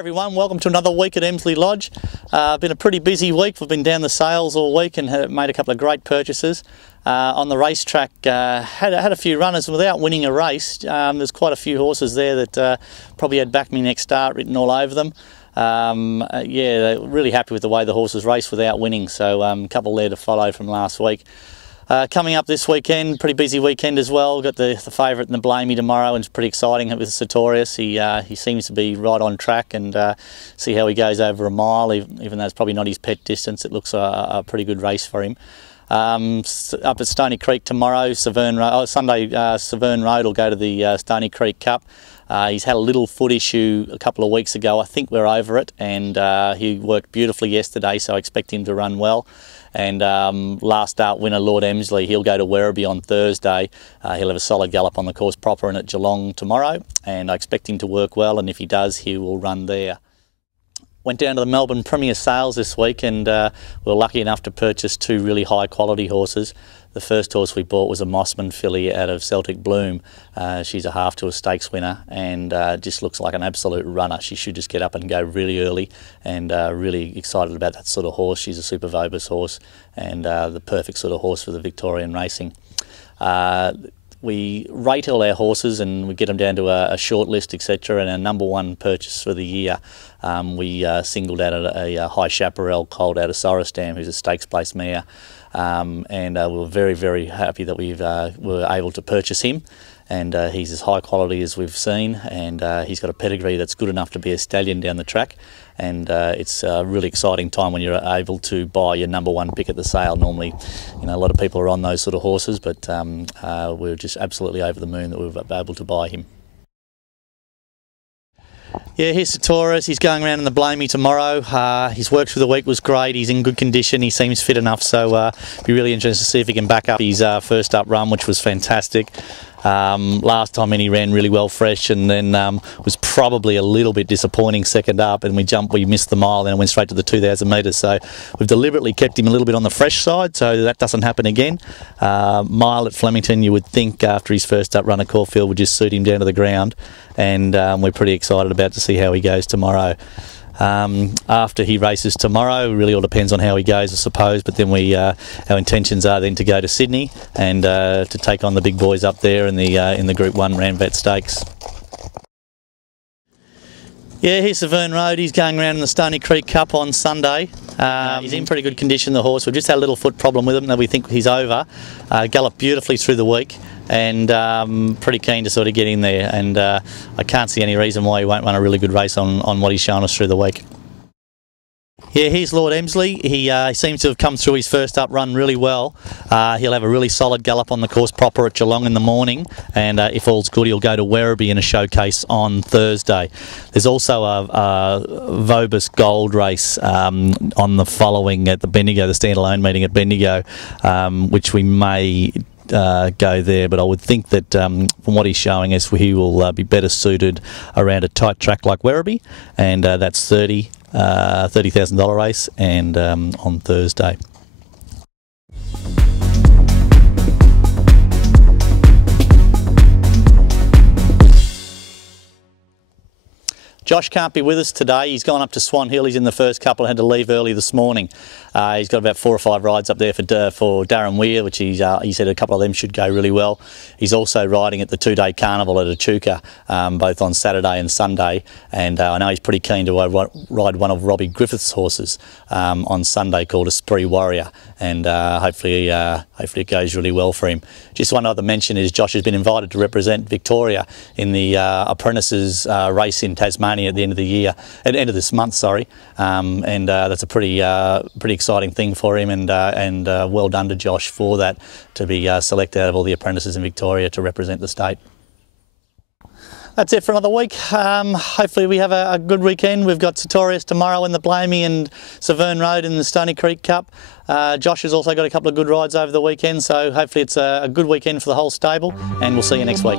Everyone, welcome to another week at Emsley Lodge. Been a pretty busy week. We've been down the sales all week and made a couple of great purchases. On the racetrack, had a few runners without winning a race. There's quite a few horses there that probably had Back Me Next Start written all over them. Yeah, they're really happy with the way the horses raced without winning, so a couple there to follow from last week. Coming up this weekend, pretty busy weekend as well. Got the favourite in the Blamey tomorrow, and it's pretty exciting with Sertorius. He seems to be right on track, and see how he goes over a mile. Even though it's probably not his pet distance, it looks a pretty good race for him. Up at Stony Creek tomorrow, Sunday, Severn Road will go to the Stony Creek Cup. He's had a little foot issue a couple of weeks ago. I think we're over it, and he worked beautifully yesterday, so I expect him to run well. And last start winner Lord Emsley, he'll go to Werribee on Thursday. He'll have a solid gallop on the course proper and at Geelong tomorrow, and I expect him to work well, and if he does, he will run there. Went down to the Melbourne Premier Sales this week, and we were lucky enough to purchase two really high quality horses. The first horse we bought was a Mossman filly out of Celtic Bloom. She's a half to a stakes winner, and just looks like an absolute runner. She should just get up and go really early, and really excited about that sort of horse. She's a super Vobis horse, and the perfect sort of horse for the Victorian racing. We rate all our horses and we get them down to a short list, etc. And our number one purchase for the year, we singled out a High Chaparral colt out of Soristam, who's a stakes place mare. And we were very, very happy that we were able to purchase him. And he's as high quality as we've seen, and he's got a pedigree that's good enough to be a stallion down the track. And it's a really exciting time when you're able to buy your number one pick at the sale. Normally, you know, a lot of people are on those sort of horses, but we're just absolutely over the moon that we were able to buy him. Yeah, here's Sertorius. He's going around in the Blamey tomorrow. His work through the week was great. He's in good condition. He seems fit enough, so be really interested to see if he can back up his first up run, which was fantastic. Last time in he ran really well fresh, and then was probably a little bit disappointing second up, and we missed the mile, then went straight to the 2,000 metres. So we've deliberately kept him a little bit on the fresh side so that doesn't happen again. Mile at Flemington, you would think after his first up run at Caulfield would just suit him down to the ground, and we're pretty excited about to see how he goes tomorrow. After he races tomorrow, it really all depends on how he goes, I suppose, but then our intentions are then to go to Sydney and to take on the big boys up there in the Gr2 Blamey Stakes. Yeah, here's Severn Road. He's going around in the Stony Creek Cup on Sunday. He's in pretty good condition, the horse. We've just had a little foot problem with him that we think he's over. Galloped beautifully through the week, and pretty keen to sort of get in there. And I can't see any reason why he won't run a really good race on what he's shown us through the week. Yeah, here's Lord Emsley. He seems to have come through his first up run really well. He'll have a really solid gallop on the course proper at Geelong in the morning, and if all's good, he'll go to Werribee in a showcase on Thursday. There's also a Vobis Gold race on the following at the Bendigo, the standalone meeting at Bendigo, which we may go there, but I would think that from what he's showing us, he will be better suited around a tight track like Werribee, and that's $30,000 race, and on Thursday. Josh can't be with us today. He's gone up to Swan Hill. He's in the first couple and had to leave early this morning. He's got about 4 or 5 rides up there for Darren Weir, which he said a couple of them should go really well. He's also riding at the 2-day carnival at Echuca, both on Saturday and Sunday. And I know he's pretty keen to ride one of Robbie Griffith's horses on Sunday called a Spree Warrior. And hopefully it goes really well for him. Just one other mention is Josh has been invited to represent Victoria in the apprentices race in Tasmania at the end of the year, at the end of this month, sorry, and that's a pretty exciting thing for him, and well done to Josh for that, to be selected out of all the apprentices in Victoria to represent the state. That's it for another week. Hopefully we have a good weekend. We've got Sertorius tomorrow in the Blamey and Severn Road in the Stony Creek Cup. Josh has also got a couple of good rides over the weekend, so hopefully it's a good weekend for the whole stable, and we'll see you next week.